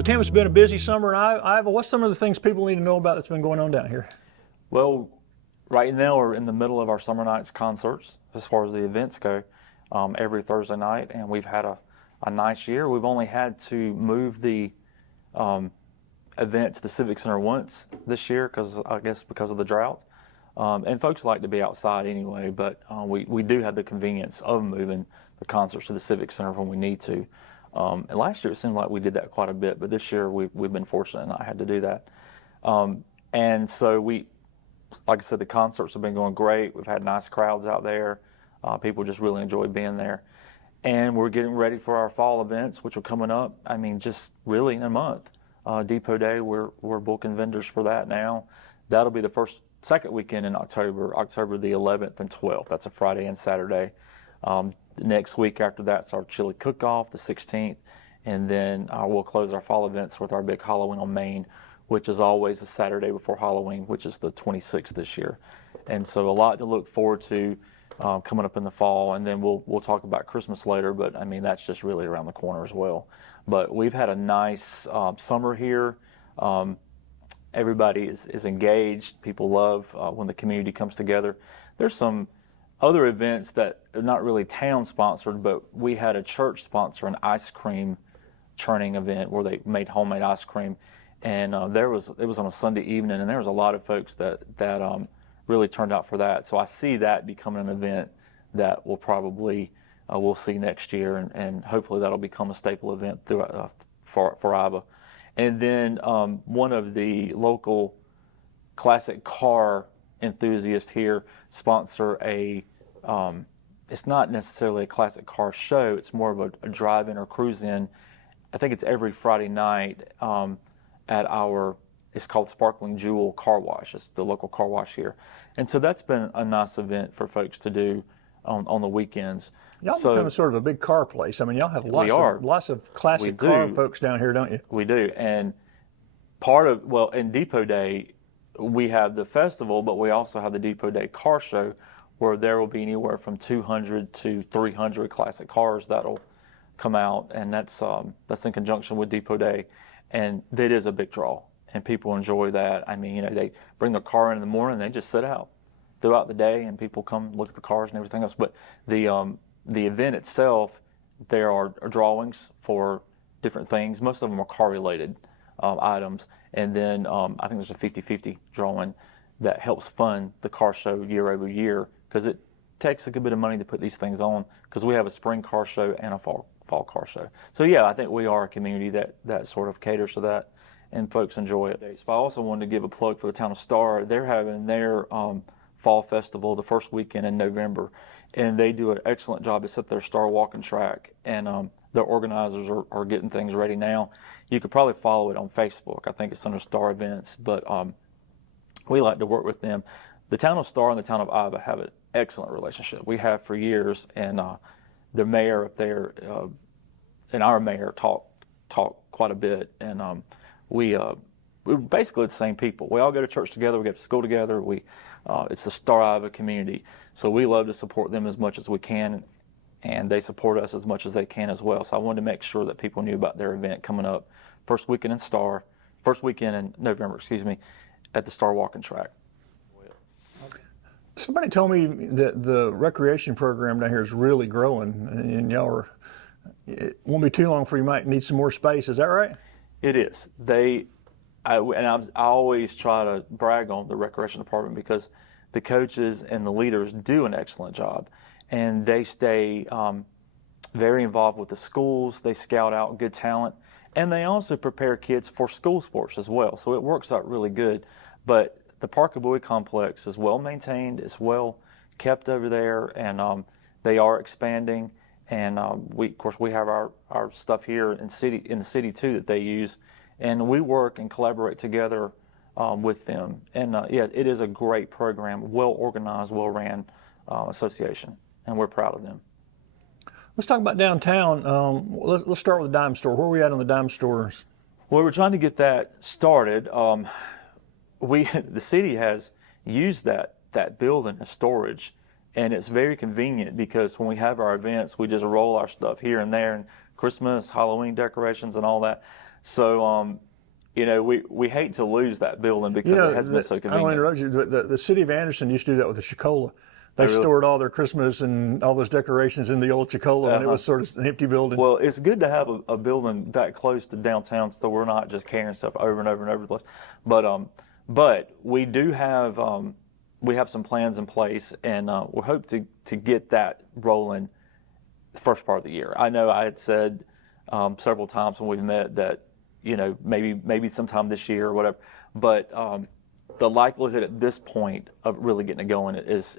So Tim, it's been a busy summer in Iva. What's some of the things people need to know about that's been going on down here? Well, right now we're in the middle of our summer nights concerts as far as the events go, every Thursday night, and we've had a nice year. We've only had to move the event to the Civic Center once this year because of the drought. And folks like to be outside anyway, but we do have the convenience of moving the concerts to the Civic Center when we need to. And last year it seemed like we did that quite a bit, but this year we've been fortunate and I had to do that. And so like I said, the concerts have been going great. We've had nice crowds out there. People just really enjoy being there. And we're getting ready for our fall events, which are coming up, I mean, just really in a month. Depot Day, we're booking vendors for that now. That'll be the second weekend in October the 11th and 12th. That's a Friday and Saturday. The next week after that's our chili cook-off, the 16th. And then we'll close our fall events with our big Halloween on Main, which is always the Saturday before Halloween, which is the 26th this year. And so a lot to look forward to coming up in the fall. And then we'll talk about Christmas later, but I mean, that's just really around the corner as well. But we've had a nice summer here. Everybody is engaged. People love when the community comes together. There's some other events that are not really town sponsored, but we had a church sponsor an ice cream churning event where they made homemade ice cream. And it was on a Sunday evening, and there was a lot of folks that really turned out for that. So I see that becoming an event that we'll probably we'll see next year, and hopefully that'll become a staple event throughout for Iva. And then one of the local classic car enthusiasts here sponsor it's not necessarily a classic car show. It's more of a drive-in or cruise-in. I think it's every Friday night at it's called Sparkling Jewel Car Wash. It's the local car wash here. And so that's been a nice event for folks to do on the weekends. Y'all become sort of a big car place. I mean, y'all have lots of classic car folks down here, don't you? We do. And in Depot Day, we have the festival, but we also have the Depot Day car show where there will be anywhere from 200 to 300 classic cars that'll come out. And that's in conjunction with Depot Day. And that is a big draw. And people enjoy that. I mean, they bring their car in the morning and they just sit out throughout the day, and people come look at the cars and everything else. But the event itself, there are drawings for different things. Most of them are car-related items. And then I think there's a 50-50 drawing that helps fund the car show year over year, because it takes a good bit of money to put these things on, because we have a spring car show and a fall car show. So yeah, I think we are a community that sort of caters to that, and folks enjoy it. So I also wanted to give a plug for the Town of Star. They're having their fall festival the first weekend in November, and they do an excellent job to set their Star walking track, and their organizers are getting things ready now. You could probably follow it on Facebook. I think it's under Star Events, but we like to work with them. The Town of Star and the Town of Iva have an excellent relationship. We have for years, and the mayor up there and our mayor talk quite a bit, and we're basically the same people. We all go to church together, we go to school together, it's the Star Iva community. So we love to support them as much as we can, and they support us as much as they can as well. So I wanted to make sure that people knew about their event coming up first weekend in November, at the Star Walking Track. Somebody told me that the recreation program down here is really growing, and it won't be too long before you might need some more space. Is that right? It is. I always try to brag on the recreation department, because the coaches and the leaders do an excellent job, and they stay very involved with the schools. They scout out good talent, and they also prepare kids for school sports as well. So it works out really good. But the Parker Bowie complex is well maintained. It's well kept over there, and they are expanding. And of course, we have our stuff here in the city too that they use, and we work and collaborate together with them. And yeah, it is a great program, well organized, well ran association, and we're proud of them. Let's talk about downtown. Let's start with the dime store. Where are we at on the dime stores? Well, we're trying to get that started. The city has used that building as storage, and it's very convenient, because when we have our events, we just roll our stuff here and there and Christmas, Halloween decorations, and all that. So, we hate to lose that building because it has been so I don't convenient. interrupt you, but the city of Anderson used to do that with the Chicola. They really? stored all their Christmas and all those decorations in the old Chicola, and it was sort of an empty building. Well, it's good to have a building that close to downtown, so we're not just carrying stuff over and over and over the place. But we do have some plans in place, and we hope to get that rolling the first part of the year. I know I had said several times when we met that maybe sometime this year or whatever, but the likelihood at this point of really getting it going is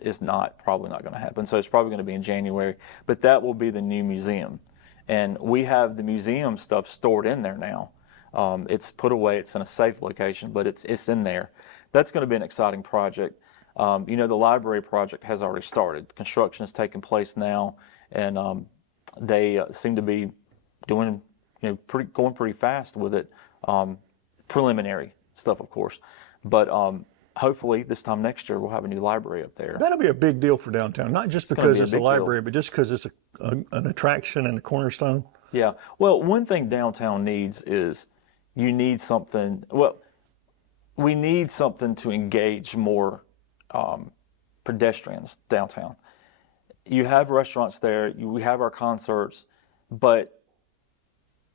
probably not going to happen. So it's probably going to be in January, but that will be the new museum. And we have the museum stuff stored in there now. It's put away, it's in a safe location, but it's in there. That's going to be an exciting project. The library project has already started. Construction is taking place now, and they seem to be doing, going pretty fast with it. Preliminary stuff, of course. But hopefully this time next year we'll have a new library up there. That'll be a big deal for downtown, not just because it's a library, but just because it's an attraction and a cornerstone. Yeah. Well, one thing downtown needs is we need something to engage more pedestrians downtown. You have restaurants there, we have our concerts, but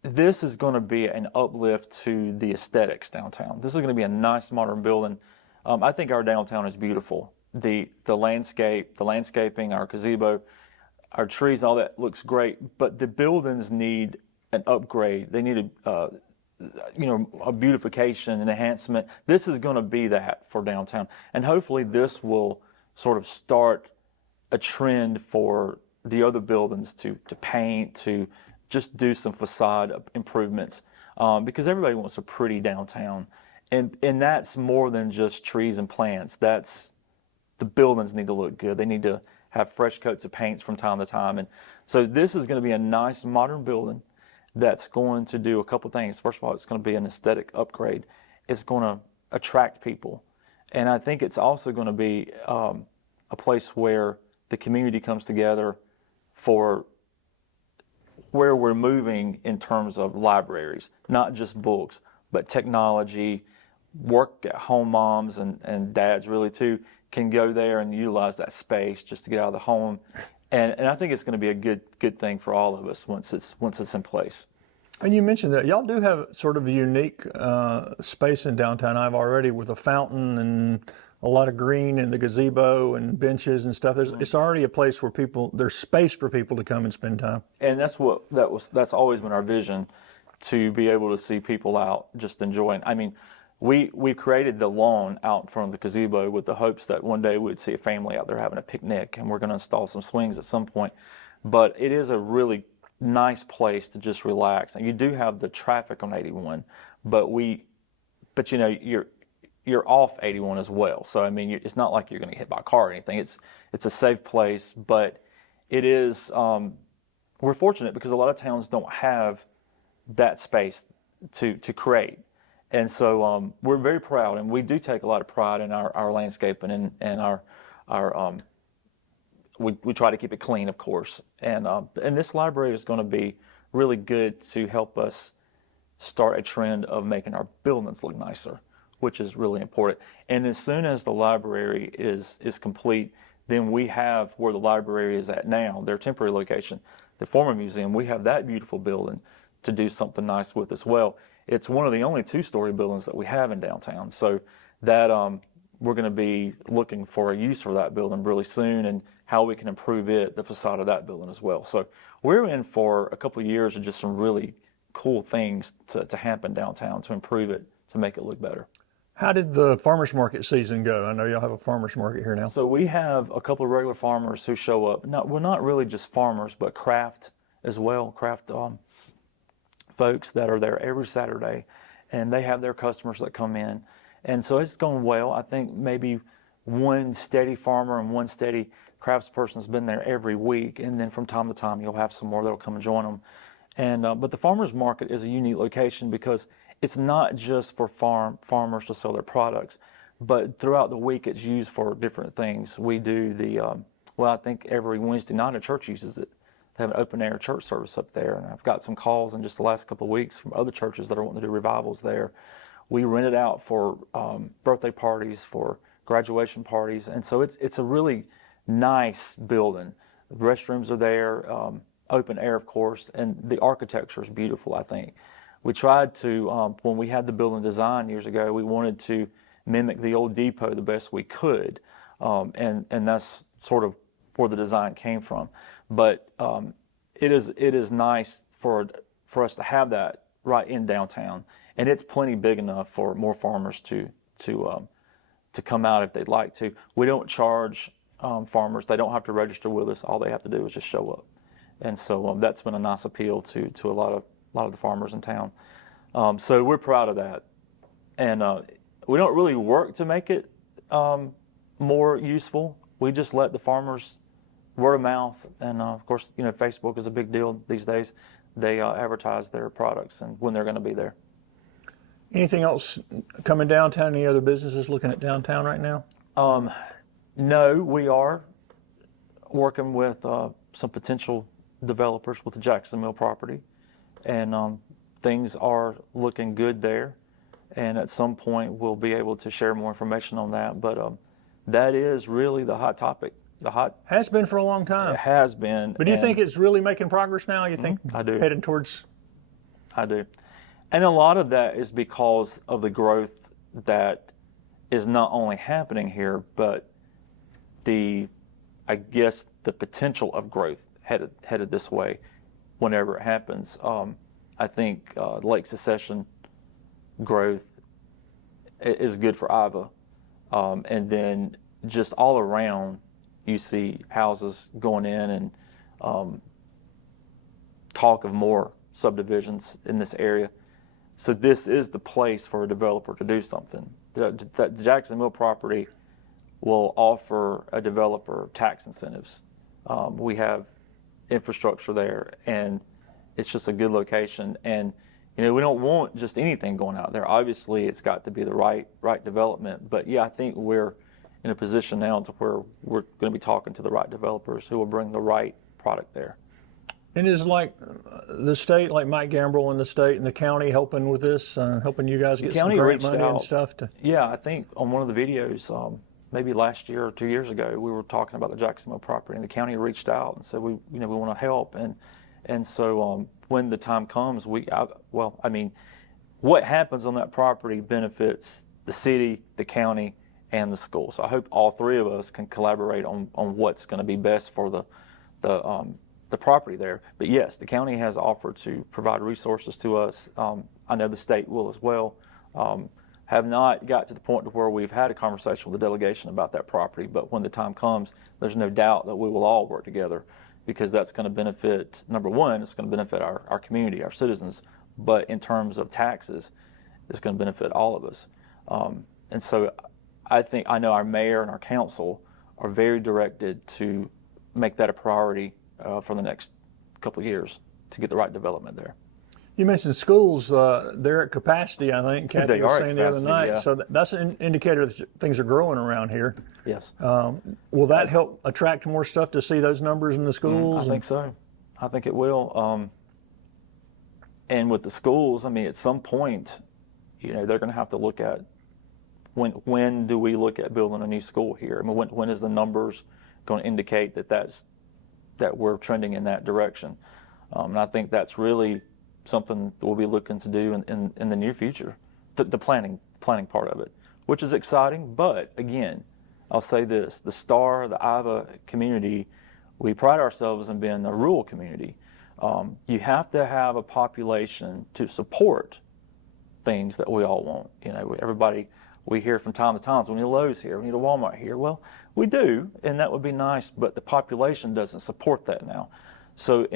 this is going to be an uplift to the aesthetics downtown. This is going to be a nice modern building. I think our downtown is beautiful. The landscaping, our gazebo, our trees, all that looks great. But the buildings need an upgrade. They need a beautification, an enhancement. This is going to be that for downtown, and hopefully this will sort of start a trend for the other buildings to paint, to just do some facade improvements, because everybody wants a pretty downtown, and that's more than just trees and plants. That's the buildings need to look good. They need to have fresh coats of paints from time to time, and so this is going to be a nice modern building that's going to do a couple things. First of all, it's going to be an aesthetic upgrade. It's going to attract people, and I think it's also going to be a place where the community comes together for where we're moving in terms of libraries, not just books, but technology. Work-at-home moms and dads really too can go there and utilize that space just to get out of the home, and I think it's going to be a good thing for all of us once it's in place. And you mentioned that y'all do have sort of a unique space in downtown Iva already, with a fountain and a lot of green and the gazebo and benches and stuff. It's already a place where there's space for people to come and spend time. And that's always been our vision, to be able to see people out just enjoying. I mean, we created the lawn out in front of the gazebo with the hopes that one day we'd see a family out there having a picnic, and we're going to install some swings at some point. But it is a really nice place to just relax. And you do have the traffic on 81, but you're off 81 as well. So, I mean, it's not like you're going to get hit by a car or anything. It's a safe place, but it is, we're fortunate because a lot of towns don't have that space to create. And so we're very proud, and we do take a lot of pride in our landscaping and our we try to keep it clean, of course. And this library is going to be really good to help us start a trend of making our buildings look nicer, which is really important. And as soon as the library is complete, then we have where the library is at now, their temporary location, the former museum, we have that beautiful building to do something nice with as well. It's one of the only two-story buildings that we have in downtown. So that we're going to be looking for a use for that building really soon, and how we can improve the facade of that building as well. So we're in for a couple of years of just some really cool things to happen downtown, to improve it, to make it look better. How did the farmers market season go? I know y'all have a farmers market here now. So we have a couple of regular farmers who show up. We're not really just farmers, but craft as well. Craft folks that are there every Saturday, and they have their customers that come in. And so it's going well. I think maybe one steady farmer and one steady craftsperson has been there every week, and then from time to time you'll have some more that'll come and join them. And but the farmers market is a unique location because it's not just for farmers to sell their products, but throughout the week it's used for different things. We do I think every Wednesday night a church uses it. They have an open air church service up there, and I've got some calls in just the last couple of weeks from other churches that are wanting to do revivals there. We rent it out for birthday parties, for graduation parties, and so it's a really nice building. The restrooms are there, open air, of course, and the architecture is beautiful, I think. We tried to, when we had the building design years ago, we wanted to mimic the old depot the best we could, and that's sort of where the design came from. But it is nice for us to have that right in downtown, and it's plenty big enough for more farmers to come out if they'd like to. We don't charge farmers; they don't have to register with us. All they have to do is just show up, and so that's been a nice appeal to a lot of the farmers in town. So we're proud of that, and we don't really work to make it more useful. We just let the farmers, word of mouth, and of course, Facebook is a big deal these days. They advertise their products and when they're going to be there. Anything else coming downtown? Any other businesses looking at downtown right now? No, we are working with some potential developers with the Jackson Mill property, and things are looking good there. And at some point, we'll be able to share more information on that. But that is really the hot topic. Has been for a long time. It has been. But do you think it's really making progress now? You think I do. Headed towards? I do. And a lot of that is because of the growth that is not only happening here, but I guess the potential of growth headed this way whenever it happens. I think lake succession growth is good for Iva. And then just all around, you see houses going in and talk of more subdivisions in this area. So this is the place for a developer to do something. The Jackson Mill property will offer a developer tax incentives. We have infrastructure there, and it's just a good location. And we don't want just anything going out there. Obviously, it's got to be the right development. But yeah, I think we're in a position now to where we're going to be talking to the right developers who will bring the right product there. And is like the state, like Mike Gambrill and the state and the county helping with this, helping you guys get some grant money and stuff? Yeah, I think on one of the videos, maybe last year or 2 years ago, we were talking about the Jackson Mill property, and the county reached out and said we want to help, and so when the time comes, what happens on that property benefits the city, the county, and the school. So I hope all three of us can collaborate on what's going to be best for the property there. But yes, the county has offered to provide resources to us. I know the state will as well. Have not got to the point to where we've had a conversation with the delegation about that property, but when the time comes, there's no doubt that we will all work together, because that's going to benefit, number one, it's going to benefit our community, our citizens, but in terms of taxes, it's going to benefit all of us. And so I know our mayor and our council are very directed to make that a priority for the next couple of years to get the right development there. You mentioned schools, they're at capacity, I think. Kathy They was are at saying the other capacity, night. yeah. So that's an indicator that things are growing around here. Yes. Will that help attract more stuff to see those numbers in the schools? I think so. I think it will. And with the schools, at some point, they're going to have to look at when do we look at building a new school here? When is the numbers going to indicate that we're trending in that direction? And I think that's really something that we'll be looking to do in the near future, the planning part of it, which is exciting. But again, I'll say this, the Iva community, we pride ourselves in being a rural community. You have to have a population to support things that we all want. Everybody, we hear from time to time, so we need a Lowe's here, we need a Walmart here. Well, we do, and that would be nice, but the population doesn't support that now. So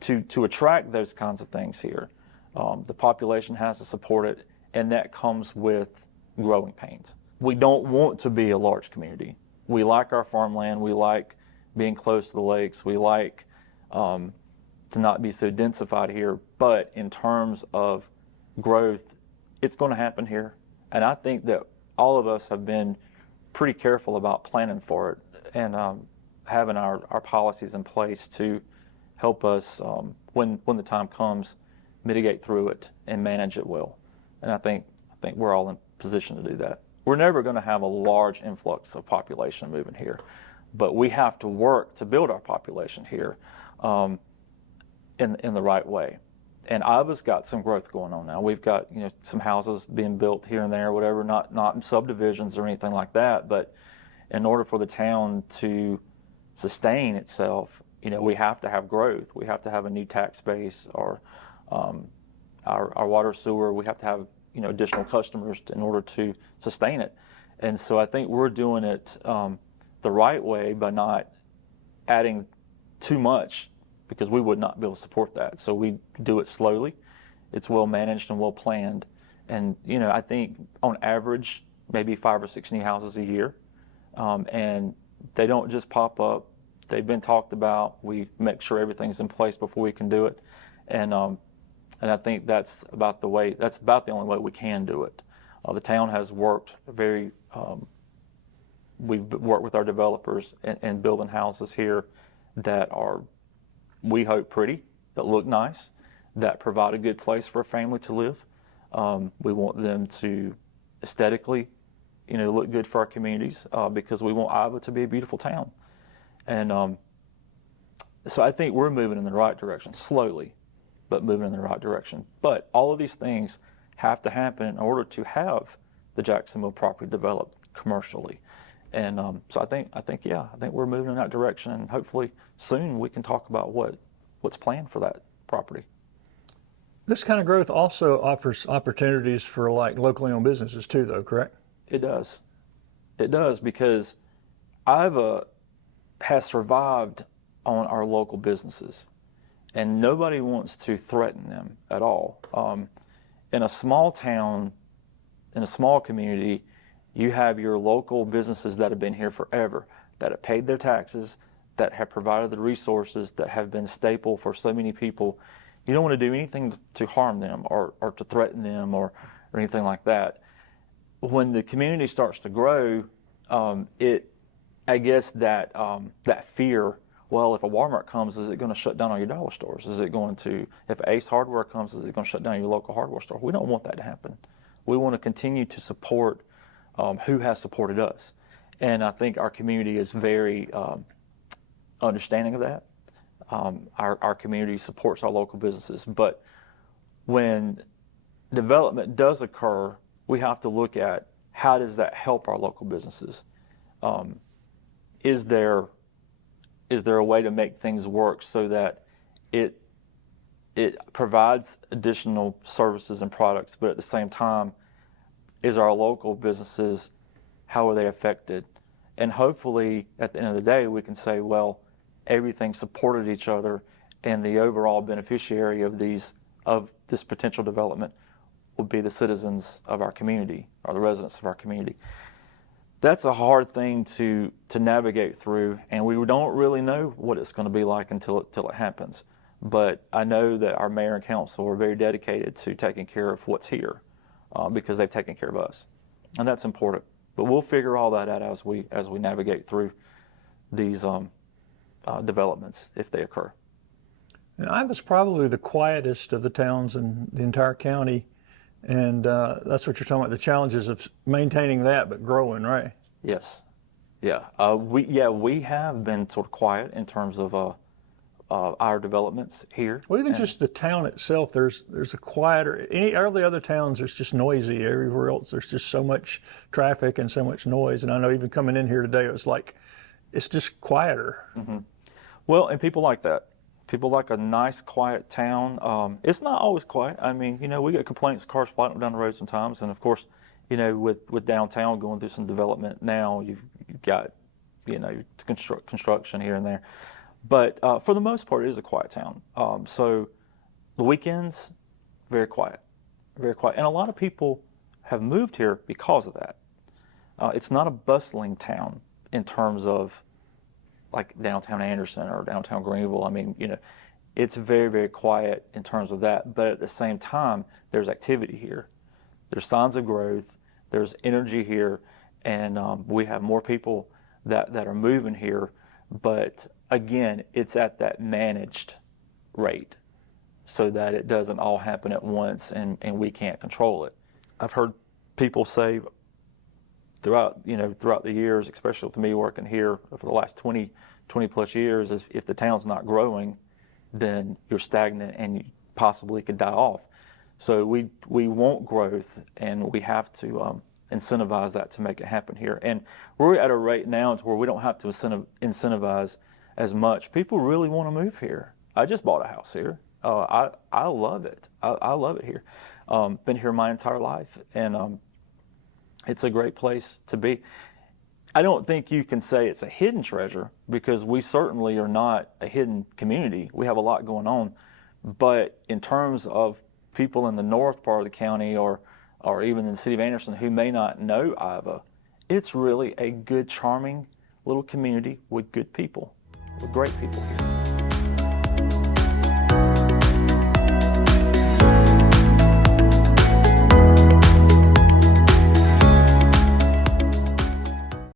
to attract those kinds of things here, the population has to support it, and that comes with growing pains. We don't want to be a large community. We like our farmland. We like being close to the lakes. We like to not be so densified here. But in terms of growth, it's going to happen here. And I think that all of us have been pretty careful about planning for it and having our policies in place to help us when the time comes, mitigate through it and manage it well. And I think we're all in position to do that. We're never going to have a large influx of population moving here, but we have to work to build our population here in the right way. And Iva's got some growth going on now. We've got some houses being built here and there, whatever, not subdivisions or anything like that. But in order for the town to sustain itself, we have to have growth. We have to have a new tax base, or our water sewer. We have to have additional customers in order to sustain it. And so I think we're doing it the right way by not adding too much, because we would not be able to support that. So we do it slowly. It's well managed and well planned. And I think on average, maybe 5 or 6 new houses a year. And they don't just pop up. They've been talked about. We make sure everything's in place before we can do it. And I think that's about the only way we can do it. The town has worked we've worked with our developers in building houses here that are, we hope, pretty, that look nice, that provide a good place for a family to live. We want them to aesthetically, look good for our communities, because we want Iva to be a beautiful town. And so I think we're moving in the right direction, slowly, but moving in the right direction. But all of these things have to happen in order to have the Jacksonville property developed commercially. And so I think we're moving in that direction, and hopefully soon we can talk about what's planned for that property. This kind of growth also offers opportunities for locally owned businesses too, though, correct? It does. It does, because Iva has survived on our local businesses, and nobody wants to threaten them at all. In a small town, in a small community, you have your local businesses that have been here forever, that have paid their taxes, that have provided the resources, that have been staple for so many people. You don't want to do anything to harm them or to threaten them or anything like that. When the community starts to grow, I guess that fear, well, if a Walmart comes, is it going to shut down all your dollar stores? Is it going to, if Ace Hardware comes, is it going to shut down your local hardware store? We don't want that to happen. We want to continue to support who has supported us. And I think our community is very understanding of that. Our community supports our local businesses. But when development does occur, we have to look at, how does that help our local businesses? Is there a way to make things work so that it provides additional services and products, but at the same time, is our local businesses, how are they affected? And hopefully, at the end of the day, we can say, well, everything supported each other, and the overall beneficiary of this potential development would be the citizens of our community, or the residents of our community. That's a hard thing to navigate through, and we don't really know what it's going to be like until it happens. But I know that our mayor and council are very dedicated to taking care of what's here, because they've taken care of us, and that's important. But we'll figure all that out as we navigate through these developments if they occur. And Iva's probably the quietest of the towns in the entire county, and that's what you're talking about, the challenges of maintaining that but growing, right? Yes. Yeah. We have been sort of quiet in terms of our developments here. Well, even just the town itself, there's a quieter. All the other towns, there's just noisy. Everywhere else, there's just so much traffic and so much noise. And I know even coming in here today, it was like, it's just quieter. Mm-hmm. Well, and people like that. People like a nice, quiet town. It's not always quiet. I mean, we get complaints, cars flying down the road sometimes, and of course, with downtown going through some development now, you've got, construction here and there. But for the most part, it is a quiet town. So the weekends, very quiet, very quiet. And a lot of people have moved here because of that. It's not a bustling town in terms of like downtown Anderson or downtown Greenville. I mean, it's very, very quiet in terms of that. But at the same time, there's activity here. There's signs of growth. There's energy here. And we have more people that are moving here. But again, it's at that managed rate so that it doesn't all happen at once and we can't control it. I've heard people say throughout the years, especially with me working here for the last 20 plus years, is if the town's not growing, then you're stagnant and you possibly could die off. So we want growth, and we have to incentivize that to make it happen here. And we're at a rate now to where we don't have to incentivize as much. People really want to move here. I just bought a house here. I love it. I love it here. Been here my entire life, and it's a great place to be. I don't think you can say it's a hidden treasure, because we certainly are not a hidden community. We have a lot going on. But in terms of people in the north part of the county or even in the city of Anderson who may not know Iva, it's really a good, charming little community with good people, with great people here.